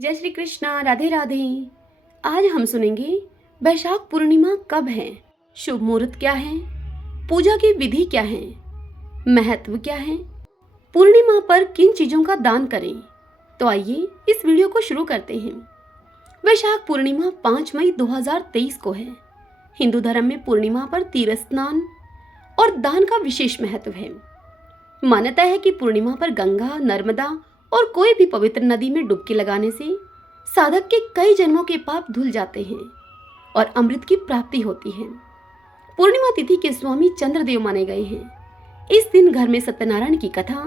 जय श्री कृष्णा, राधे राधे। आज हम सुनेंगे वैशाख पूर्णिमा कब है, शुभ मुहूर्त क्या है, पूजा की विधि क्या है, महत्व क्या है, पूर्णिमा पर किन चीजों का दान करें। तो आइए इस वीडियो को शुरू करते हैं। वैशाख पूर्णिमा 5 मई 2023 को है। हिंदू धर्म में पूर्णिमा पर तीर्थ स्नान और दान का विशेष महत्व है। मान्यता है कि पूर्णिमा पर गंगा, नर्मदा और कोई भी पवित्र नदी में डुबकी लगाने से साधक के कई जन्मों के पाप धुल जाते हैं और अमृत की प्राप्ति होती है। पूर्णिमा तिथि के स्वामी चंद्रदेव माने गए हैं। इस दिन घर में सत्यनारायण की कथा,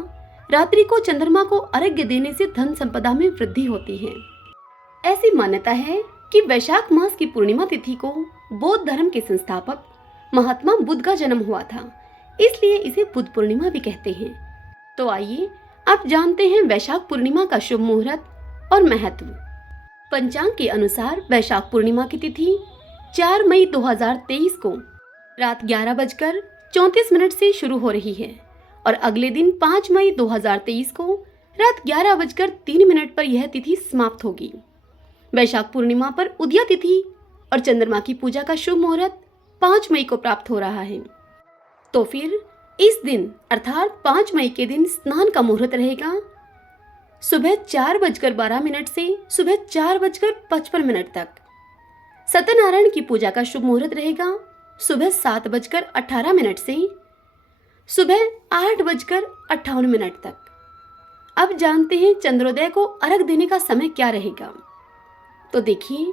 रात्रि को चंद्रमा को अर्घ्य देने से धन संपदा में वृद्धि होती है। ऐसी मान्यता है कि वैशाख मास की पूर्णिमा तिथि को बौद्ध धर्म के संस्थापक महात्मा बुद्ध का जन्म हुआ था, इसलिए इसे बुद्ध पूर्णिमा भी कहते हैं। तो आइए अब जानते हैं वैशाख पूर्णिमा का शुभ मुहूर्त और महत्व। पंचांग के अनुसार वैशाख पूर्णिमा की तिथि 4 मई 2023 को रात 11:34 से शुरू हो रही है और अगले दिन 5 मई 2023 को रात 11:03 पर यह तिथि समाप्त होगी। वैशाख पूर्णिमा पर उदया तिथि और चंद्रमा की पूजा का शुभ मुहूर्त 5 मई को प्राप्त हो रहा है। तो फिर इस दिन अर्थात 5 मई के दिन स्नान का मुहूर्त रहेगा सुबह 4:12 से सुबह 4:55 तक। सत्यनारायण की पूजा का शुभ मुहूर्त रहेगा सुबह 7:18 से सुबह 8:58 तक। अब जानते हैं चंद्रोदय को अर्घ देने का समय क्या रहेगा। तो देखिए,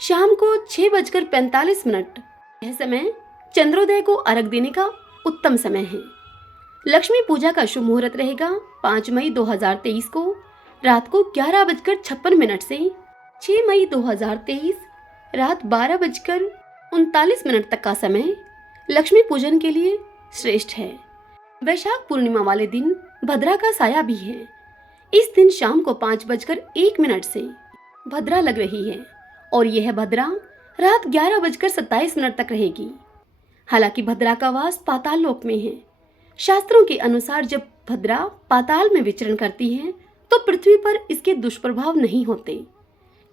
शाम को 6:45 यह समय चंद्रोदय को अर्घ देने का उत्तम समय है। लक्ष्मी पूजा का शुभ मुहूर्त रहेगा 5 मई 2023 को रात को 11:56 से 6 मई 2023 रात 12:39 तक का समय लक्ष्मी पूजन के लिए श्रेष्ठ है। वैशाख पूर्णिमा वाले दिन भद्रा का साया भी है। इस दिन शाम को 5:01 से भद्रा लग रही है और यह भद्रा रात 11:27 तक रहेगी। हालांकि भद्रा का वास पाताल लोक में है। शास्त्रों के अनुसार जब भद्रा पाताल में विचरण करती है तो पृथ्वी पर इसके दुष्प्रभाव नहीं होते।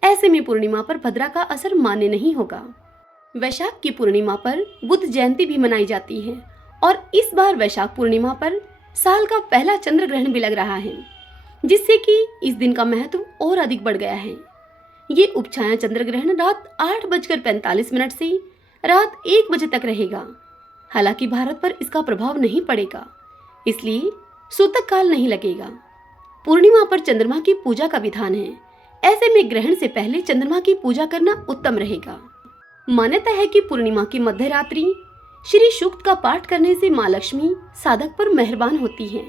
ऐसे में पूर्णिमा पर भद्रा का असर मान्य नहीं होगा। वैशाख की पूर्णिमा पर बुद्ध जयंती भी मनाई जाती है और इस बार वैशाख पूर्णिमा पर साल का पहला चंद्र ग्रहण भी लग रहा है, जिससे कि इस दिन का महत्व और अधिक बढ़ गया है। ये उपछाया चंद्र ग्रहण रात 8:45 से रात 1 बजे तक रहेगा। हालांकि भारत पर इसका प्रभाव नहीं पड़ेगा, इसलिए सूतक काल नहीं लगेगा। पूर्णिमा पर चंद्रमा की पूजा का विधान है। ऐसे में ग्रहण से पहले चंद्रमा की पूजा करना उत्तम रहेगा। मान्यता है कि पूर्णिमा की मध्य रात्रि श्री सूक्त का पाठ करने से माँ लक्ष्मी साधक पर मेहरबान होती है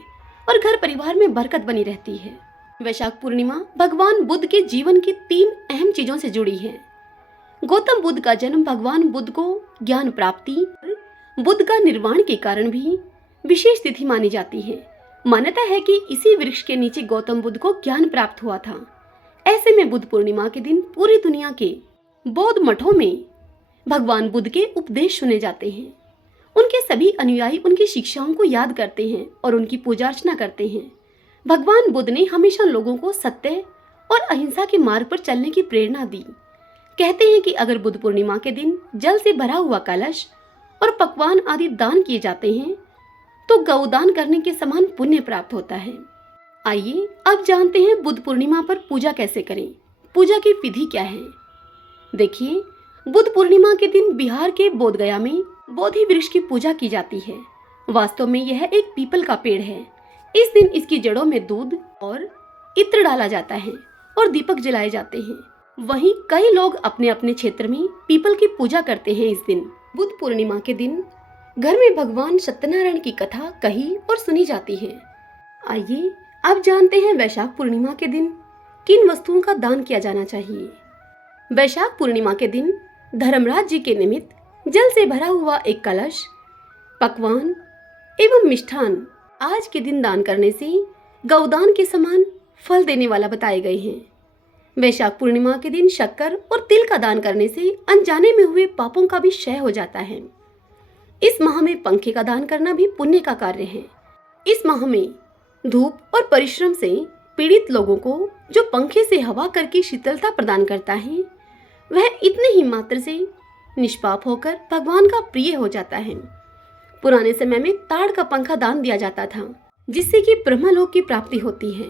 और घर परिवार में बरकत बनी रहती है। वैशाख पूर्णिमा भगवान बुद्ध के जीवन की 3 अहम चीजों से जुड़ी है। गौतम बुद्ध का जन्म भगवान बुद्ध को ज्ञान प्राप्ति, बुद्ध का निर्वाण के कारण भी विशेष तिथि मानी जाती है। मान्यता है कि इसी वृक्ष के नीचे गौतम बुद्ध को ज्ञान प्राप्त हुआ था। ऐसे में बुद्ध पूर्णिमा के दिन पूरी दुनिया के बौद्ध मठों में भगवान बुद्ध के उपदेश सुने जाते हैं। उनके सभी अनुयायी उनकी शिक्षाओं को याद करते हैं और उनकी पूजा अर्चना करते हैं। भगवान बुद्ध ने हमेशा लोगों को सत्य और अहिंसा के मार्ग पर चलने की प्रेरणा दी। कहते हैं कि अगर बुद्ध पूर्णिमा के दिन जल से भरा हुआ कलश और पकवान आदि दान किए जाते हैं तो गौदान करने के समान पुण्य प्राप्त होता है। आइए अब जानते हैं बुद्ध पूर्णिमा पर पूजा कैसे करें, पूजा की विधि क्या है। देखिए, बुद्ध पूर्णिमा के दिन बिहार के बोधगया में बोधि वृक्ष की पूजा की जाती है। वास्तव में यह एक पीपल का पेड़ है। इस दिन इसकी जड़ों में दूध और इत्र डाला जाता है और दीपक जलाए जाते हैं। वहीं कई लोग अपने अपने क्षेत्र में पीपल की पूजा करते हैं। इस दिन बुद्ध पूर्णिमा के दिन घर में भगवान सत्यनारायण की कथा कही और सुनी जाती है। आइए अब जानते हैं वैशाख पूर्णिमा के दिन किन वस्तुओं का दान किया जाना चाहिए। वैशाख पूर्णिमा के दिन धर्मराज जी के निमित्त जल से भरा हुआ एक कलश, पकवान एवं मिष्ठान आज के दिन दान करने से गौदान के समान फल देने वाला बताए गए हैं। वैशाख पूर्णिमा के दिन शक्कर और तिल का दान करने से अनजाने में हुए पापों का भी क्षय हो जाता है। इस माह में पंखे का दान करना भी पुण्य का कार्य है। इस माह में धूप और परिश्रम से पीड़ित लोगों को जो पंखे से हवा करके शीतलता प्रदान करता है, वह इतने ही मात्र से निष्पाप होकर भगवान का प्रिय हो जाता है। पुराने समय में ताड़ का पंखा दान दिया जाता था, जिससे कि ब्रह्मलोक की प्राप्ति होती है।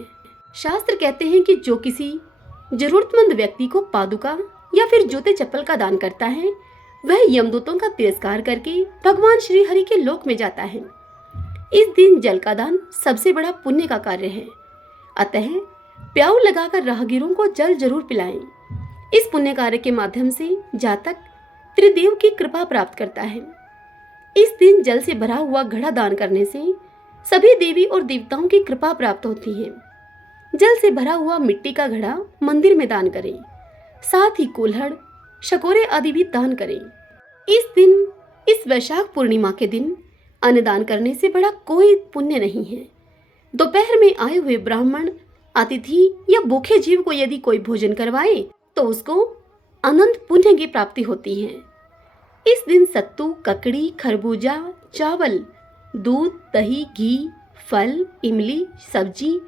शास्त्र कहते हैं कि जो किसी जरूरतमंद व्यक्ति को पादुका या फिर जूते चप्पल का दान करता है, वह यमदूतों का तिरस्कार करके भगवान श्री हरि के लोक में जाता है। इस दिन जल का दान सबसे बड़ा पुण्य का कार्य है, अतः प्याऊ लगाकर राहगीरों को जल जरूर पिलाएं। इस पुण्य कार्य के माध्यम से जातक त्रिदेव की कृपा प्राप्त करता है। इस दिन जल से भरा हुआ घड़ा दान करने से सभी देवी और देवताओं की कृपा प्राप्त होती है। जल से भरा हुआ मिट्टी का घड़ा मंदिर में दान करें, साथ ही कुल्हड़, शकोरे आदि भी दान करें। इस दिन, इस वैशाख पूर्णिमा के दिन अन्नदान करने से बड़ा कोई पुण्य नहीं है। दोपहर में आए हुए ब्राह्मण, अतिथि या भूखे जीव को यदि कोई भोजन करवाए तो उसको अनंत पुण्य की प्राप्ति होती है। इस दिन सत्तू, ककड़ी, खरबूजा, चावल, दूध, दही, घी, फल, इमली, सब्जी,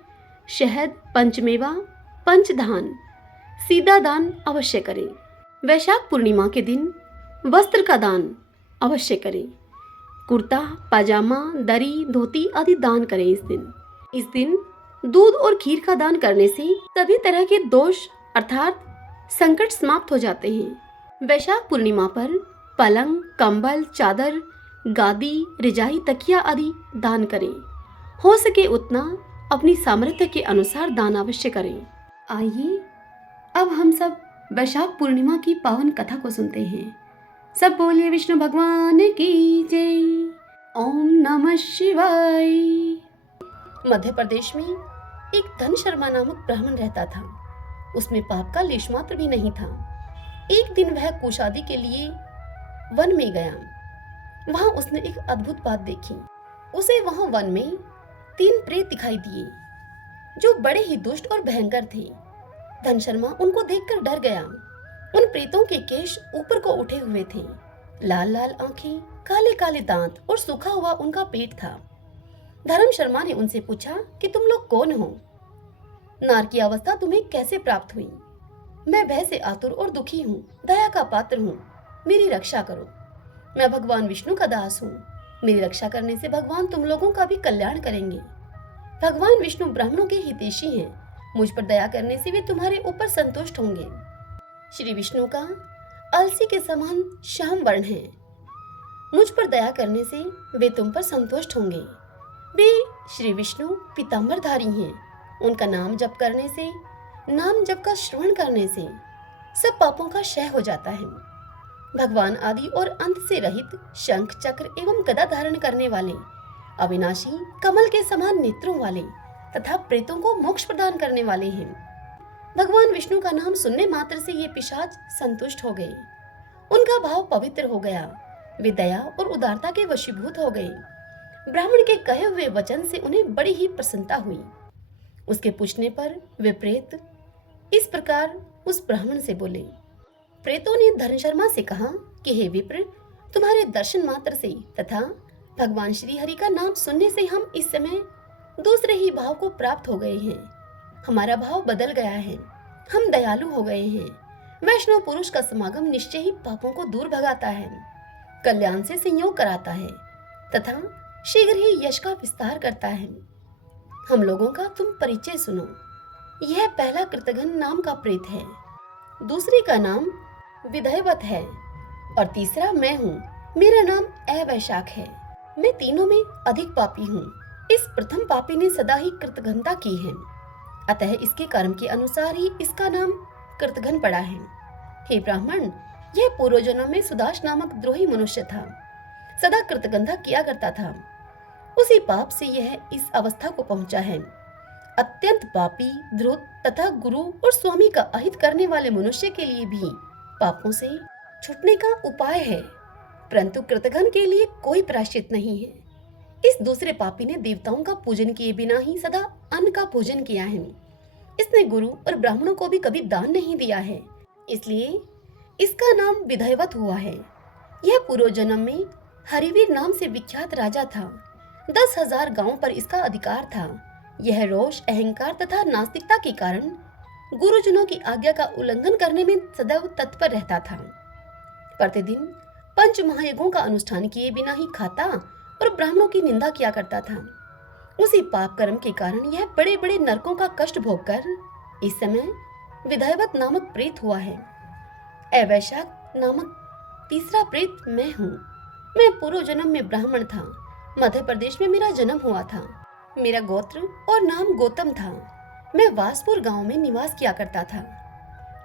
शहद, पंचमेवा, पंचधान, सीधा दान अवश्य करें। वैशाख पूर्णिमा के दिन वस्त्र का दान अवश्य करें। कुर्ता, पाजामा, दरी, धोती आदि दान करें। इस दिन दूध और खीर का दान करने से सभी तरह के दोष अर्थात संकट समाप्त हो जाते हैं। वैशाख पूर्णिमा पर पलंग, कंबल, चादर, गादी, रिजाई, तकिया आदि दान करें। हो सके उतना अपनी सामर्थ्य के अनुसार दान अवश्य करें। आइए अब हम सब वैशाख पूर्णिमा की पावन कथा को सुनते हैं। सब बोलिए विष्णु भगवान की जय। ओम नमः शिवाय। मध्य प्रदेश में एक धन शर्मा नामक ब्राह्मण रहता था। उसमें पाप का लेश मात्र भी नहीं था। एक दिन वह कुशादी के लिए वन में गया। वहां उसने एक अद्भुत बात देखी। उसे वहां वन में 3 प्रेत दिखाई दिए, जो बड़े ही दुष्ट और भयंकर थे। धन शर्मा उनको देखकर डर गया। उन प्रेतों के केश ऊपर को उठे हुए थे, लाल लाल आंखें, काले काले दांत और सूखा हुआ उनका पेट था। धर्म शर्मा ने उनसे पूछा कि तुम लोग कौन हो? नार की अवस्था तुम्हें कैसे प्राप्त हुई? मैं भय से आतुर और दुखी हूँ, दया का पात्र हूँ, मेरी रक्षा करो। मैं भगवान विष्णु का दास हूँ, मेरी रक्षा करने से भगवान तुम लोगों का भी कल्याण करेंगे। भगवान विष्णु ब्राह्मणों के हितैषी हैं, मुझ पर दया करने से वे तुम्हारे ऊपर संतुष्ट होंगे। श्री विष्णु का अलसी के समान श्याम वर्ण है, मुझ पर दया करने से वे तुम पर संतुष्ट होंगे। वे श्री विष्णु पीतांबरधारी हैं, उनका नाम जप करने से, नाम जप का श्रवण करने से सब पापों का क्षय हो जाता है। भगवान आदि और अंत से रहित शंख, चक्र एवं गदा धारण करने वाले, अविनाशी कमल के समान नेत्रों वाले तथा प्रेतों को मोक्ष प्रदान करने वाले हैं। भगवान विष्णु का नाम सुनने मात्र से ये पिशाच संतुष्ट हो गए। उनका भाव पवित्र हो गया, वे दया और उदारता के वशीभूत हो गए। ब्राह्मण के कहे हुए वचन से उन्हें बड़ी ही प्रसन्नता हुई। उसके पूछने पर वे प्रेत इस प्रकार उस ब्राह्मण से बोले। प्रेतों ने धर्म शर्मा से कहा कि हे विप्र, तुम्हारे दर्शन मात्र से तथा भगवान श्री हरि का नाम सुनने से हम इस समय दूसरे ही भाव को प्राप्त हो गए हैं। हमारा भाव बदल गया है, हम दयालु हो गए हैं। वैष्णव पुरुष का समागम निश्चय ही पापों को दूर भगाता है, कल्याण से संयोग कराता है तथा शीघ्र ही यश का विस्तार करता है। हम लोगों का तुम परिचय सुनो। यह पहला कृतघ्न नाम का प्रेत है, दूसरे का नाम विधयवत है और तीसरा मैं हूँ, मेरा नाम अवैशाख है। मैं तीनों में अधिक पापी हूँ। इस प्रथम पापी ने सदा ही कृतघ्नता की है, अतः इसके कर्म के अनुसार ही इसका नाम कृतघ्न पड़ा है। हे ब्राह्मण, यह पूर्व जन्म में सुदास नामक द्रोही मनुष्य था, सदा कृतघ्नता किया करता था। उसी पाप से यह इस अवस्था को पहुंचा है। अत्यंत पापी, धृत तथा गुरु और स्वामी का अहित करने वाले मनुष्य के लिए भी पापों से छूटने का उपाय है, परंतु कृतघ्न के लिए कोई प्रायश्चित नहीं है। इस दूसरे पापी ने देवताओं का पूजन किए बिना ही सदा अन्न का भोजन किया है। इसने गुरु और ब्राह्मणों को भी कभी दान नहीं दिया है, इसलिए इसका नाम विधयवत हुआ है। यह पूर्व जन्म में हरिवीर नाम से विख्यात राजा था। 10,000 गांवों पर इसका अधिकार था। यह रोष, अहंकार तथा नास्तिकता के कारण गुरुजनों की आज्ञा का उल्लंघन करने में सदैव तत्पर रहता था। प्रतिदिन पंच महायज्ञों का अनुष्ठान किए बिना ही खाता और ब्राह्मणों की निंदा किया करता था। उसी पाप कर्म के कारण यह बड़े बड़े नरकों का कष्ट भोगकर इस समय विधैवत नामक प्रेत हुआ है। अवैशाख नामक तीसरा प्रेत मैं हूँ। मैं पूर्व जन्म में ब्राह्मण था। मध्य प्रदेश में मेरा जन्म हुआ था। मेरा गोत्र और नाम गौतम था। मैं वासपुर गांव में निवास किया करता था।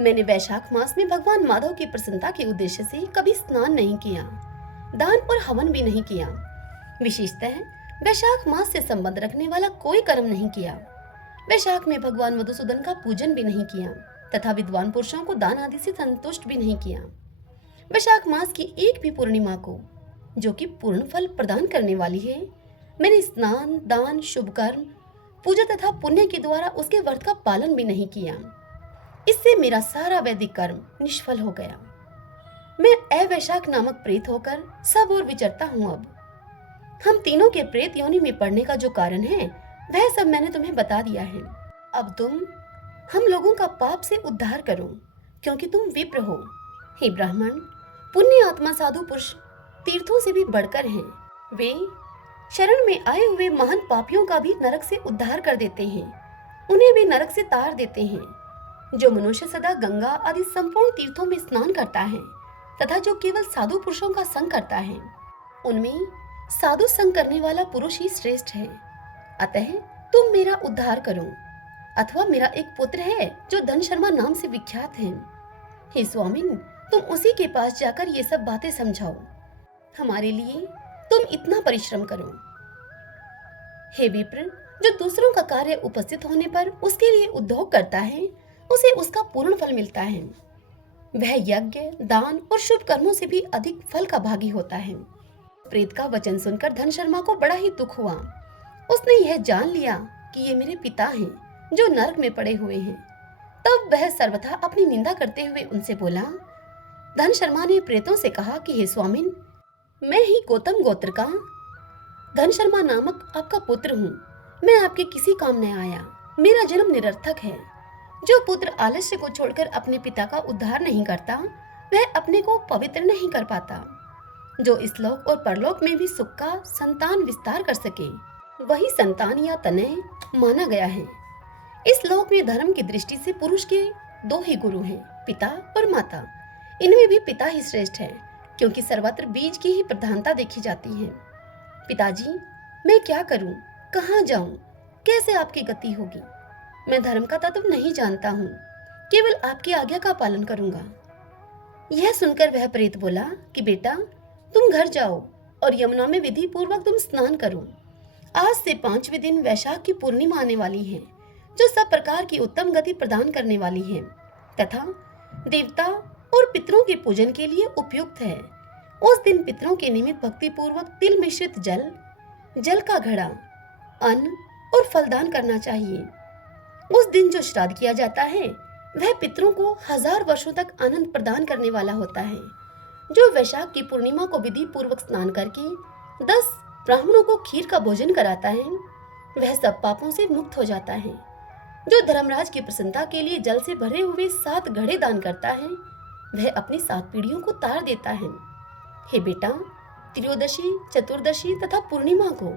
मैंने वैशाख मास में भगवान माधव की प्रसन्नता के उद्देश्य से कभी स्नान नहीं किया, दान और हवन भी नहीं किया। विशेषतः वैशाख मास से संबंध रखने वाला कोई कर्म नहीं किया। वैशाख में भगवान मधुसूदन का पूजन भी नहीं किया तथा विद्वान पुरुषों को दान आदि से संतुष्ट भी नहीं किया। वैशाख मास की एक भी पूर्णिमा को, जो कि पूर्ण फल प्रदान करने वाली है, मैंने स्नान, दान, शुभ कर्म, पूजा तथा पुण्य के द्वारा उसके व्रत का पालन भी नहीं किया। इससे मेरा सारा वैदिक कर्म निष्फल हो गया। मैं अवैशाख नामक प्रेत होकर सब और विचरता हूँ। अब हम तीनों के प्रेत योनि में पड़ने का जो कारण है वह सब मैंने तुम्हें बता दिया है। अब तुम हम लोगों का पाप से उद्धार करो, क्योंकि तुम विप्र हो। हे ब्राह्मण, पुण्य आत्मा साधु पुरुष तीर्थों से भी बढ़कर हैं। वे शरण में आए हुए महान पापियों का भी नरक से उद्धार कर देते हैं, उन्हें भी नरक से तार देते हैं। जो मनुष्य सदा गंगा आदि संपूर्ण तीर्थों में स्नान करता है तथा जो केवल साधु पुरुषों का संग करता है, उनमें साधु संग करने वाला पुरुष ही श्रेष्ठ है। अतः तुम मेरा उद्धार करो। अथवा मेरा एक पुत्र है जो धन शर्मा नाम से विख्यात है। हे स्वामिन, तुम उसी के पास जाकर ये सब बातें समझाओ। हमारे लिए तुम इतना परिश्रम करो। हे विप्र, जो दूसरों का कार्य उपस्थित होने पर उसके लिए उद्योग करता है, उसे उसका पूर्ण फल मिलता है। वह यज्ञ, दान और शुभ कर्मों से भी अधिक फल का भागी होता है। प्रेत का वचन सुनकर धन शर्मा को बड़ा ही दुख हुआ। उसने यह जान लिया कि ये मेरे पिता हैं जो नरक में पड़े हुए हैं। तब वह सर्वथा अपनी निंदा करते हुए उनसे बोला। धन शर्मा ने प्रेतों से कहा कि हे स्वामिन, मैं ही गौतम गोत्र का धन शर्मा नामक आपका पुत्र हूँ। मैं आपके किसी काम नहीं आया। मेरा जन्म निरर्थक है। जो पुत्र आलस्य को छोड़कर अपने पिता का उद्धार नहीं करता, वह अपने को पवित्र नहीं कर पाता। जो इस लोक और परलोक में भी सुख का संतान विस्तार कर सके, वही संतान या तनय माना गया है। इस लोक में धर्म की दृष्टि से पुरुष के दो ही गुरु हैं, पिता और माता। इनमें भी पिता ही श्रेष्ठ है, क्योंकि सर्वत्र बीज की ही प्रधानता देखी जाती है। पिताजी, मैं क्या करूं, कहाँ जाऊं, कैसे आपकी गति होगी? मैं धर्म का तत्व नहीं जानता हूँ, केवल आपकी आज्ञा का पालन करूंगा। यह सुनकर वह प्रेत बोला कि बेटा, तुम घर जाओ और यमुना में विधि पूर्वक तुम स्नान करो। आज से 5वें दिन वैशाख की पूर्णिमा आने वाली है, जो सब प्रकार की उत्तम गति प्रदान करने वाली है तथा देवता और पितरों के पूजन के लिए उपयुक्त है। उस दिन पितरों के निमित्त भक्ति पूर्वक तिल मिश्रित जल, जल का घड़ा, अन्न और फलदान करना चाहिए। उस दिन जो श्राद्ध किया जाता है वह पितरों को 1000 वर्षों तक आनंद प्रदान करने वाला होता है। जो वैशाख की पूर्णिमा को विधि पूर्वक स्नान करके 10 ब्राह्मणों को खीर का भोजन कराता है, वह सब पापों से मुक्त हो जाता है। जो धर्मराज की प्रसन्नता के लिए जल से भरे हुए 7 घड़े दान करता है, वह अपनी 7 पीढ़ियों को तार देता है। हे बेटा, त्रयोदशी, चतुर्दशी तथा पूर्णिमा को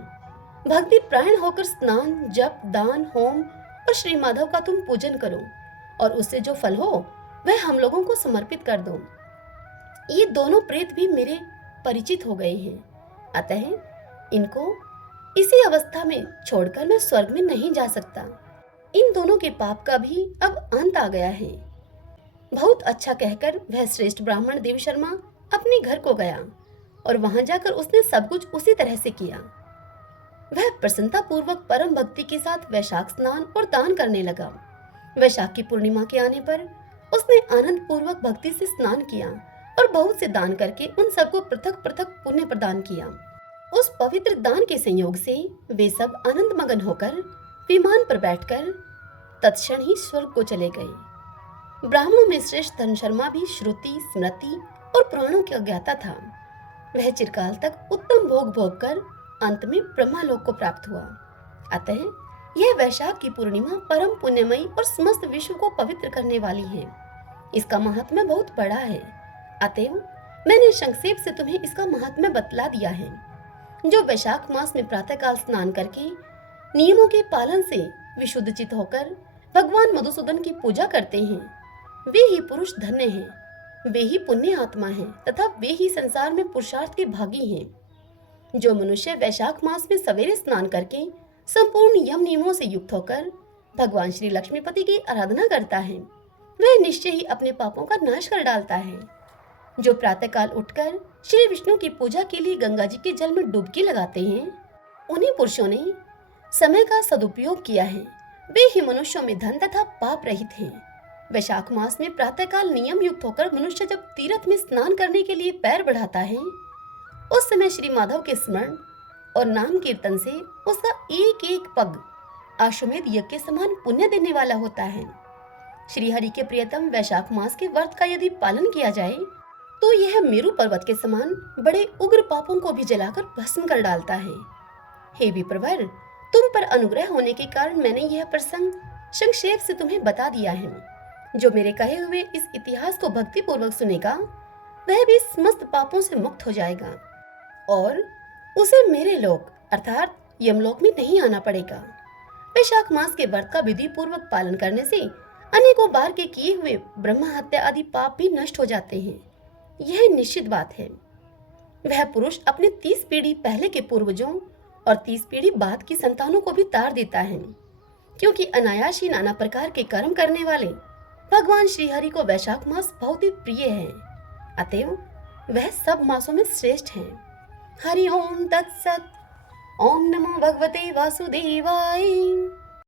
भक्ति प्राण होकर स्नान, जप, दान, होम और श्री माधव का तुम पूजन करो और उससे जो फल हो वह हम लोगों को समर्पित कर दो। ये दोनों प्रेत भी मेरे परिचित हो गए हैं, अतः इनको इसी अवस्था में छोड़कर मैं स्वर्ग में नहीं जा सकता। इन दोनों के पाप का भी अब अंत आ गया है। बहुत अच्छा कहकर वह श्रेष्ठ ब्राह्मण देव शर्मा अपने घर को गया और वहां जाकर उसने सब कुछ उसी तरह से किया। वह प्रसन्नता पूर्वक परम भक्ति के साथ वैशाख स्नान और दान करने लगा। वैशाख की पूर्णिमा के आने पर उसने आनंद पूर्वक भक्ति से स्नान किया और बहुत से दान करके उन सबको पृथक पृथक पुण्य प्रदान किया। उस पवित्र दान के संयोग से वे सब आनंद मगन होकर विमान पर बैठकर तत्क्षण ही स्वर्ग को चले गए। ब्राह्मणों में श्रेष्ठ धन शर्मा भी श्रुति, स्मृति और पुराणों के अज्ञाता था। वह चिरकाल तक उत्तम भोग भोग कर अंत में ब्रह्मालोक को प्राप्त हुआ। अतः यह वैशाख की पूर्णिमा परम पुण्यमयी और समस्त विश्व को पवित्र करने वाली है। इसका महात्म्य बहुत बड़ा है, अतएव मैंने संक्षेप से तुम्हें इसका महात्म्य बतला दिया है। जो वैशाख मास में प्रातःकाल स्नान करके नियमों के पालन से विशुद्ध चित होकर भगवान मधुसूदन की पूजा करते हैं, वे ही पुरुष धन्य हैं, वे ही पुण्य आत्मा हैं तथा वे ही संसार में पुरुषार्थ के भागी हैं। जो मनुष्य वैशाख मास में सवेरे स्नान करके संपूर्ण यम नियमों से युक्त होकर भगवान श्री लक्ष्मीपति की आराधना करता है, वह निश्चय ही अपने पापों का नाश कर डालता है। जो प्रातःकाल उठकर श्री विष्णु की पूजा के लिए गंगा जी के जल में डुबकी लगाते हैं, उन्हीं पुरुषों ने समय का सदुपयोग किया है। वे ही मनुष्यों में धन तथा पाप रहित हैं। वैशाख मास में प्रातःकाल नियम युक्त होकर मनुष्य जब तीर्थ में स्नान करने के लिए पैर बढ़ाता है, उस समय श्री माधव के स्मरण और नाम कीर्तन से उसका एक एक पग आश्वमेध यज्ञ के समान पुण्य देने वाला होता है। श्री हरि के प्रियतम वैशाख मास के व्रत का यदि पालन किया जाए तो यह मेरु पर्वत के समान बड़े उग्र पापों को भी जलाकर भस्म कर डालता है। हे विप्रवर, तुम पर अनुग्रह होने के कारण मैंने यह प्रसंग संक्षेप से तुम्हें बता दिया है। जो मेरे कहे हुए इस इतिहास को भक्ति पूर्वक सुनेगा, वह भी समस्त पापों से मुक्त हो जाएगा और उसे मेरे लोक अर्थात यमलोक में नहीं आना पड़ेगा। वैशाख मास के व्रत का विधि पूर्वक पालन करने से अनेकों बार के किए हुए ब्रह्म हत्या आदि पाप भी नष्ट हो जाते हैं, यह निश्चित बात है। वह पुरुष अपने 30 पीढ़ी पहले के पूर्वजों और 30 पीढ़ी बाद की संतानों को भी तार देता है, क्योंकि अनायास ही नाना प्रकार के कर्म करने वाले भगवान श्री हरि को वैशाख मास बहुत ही प्रिय है, अतएव वह सब मासों में श्रेष्ठ है। हरि ओम तत्सत। ओम नमो भगवते वासुदेवाय।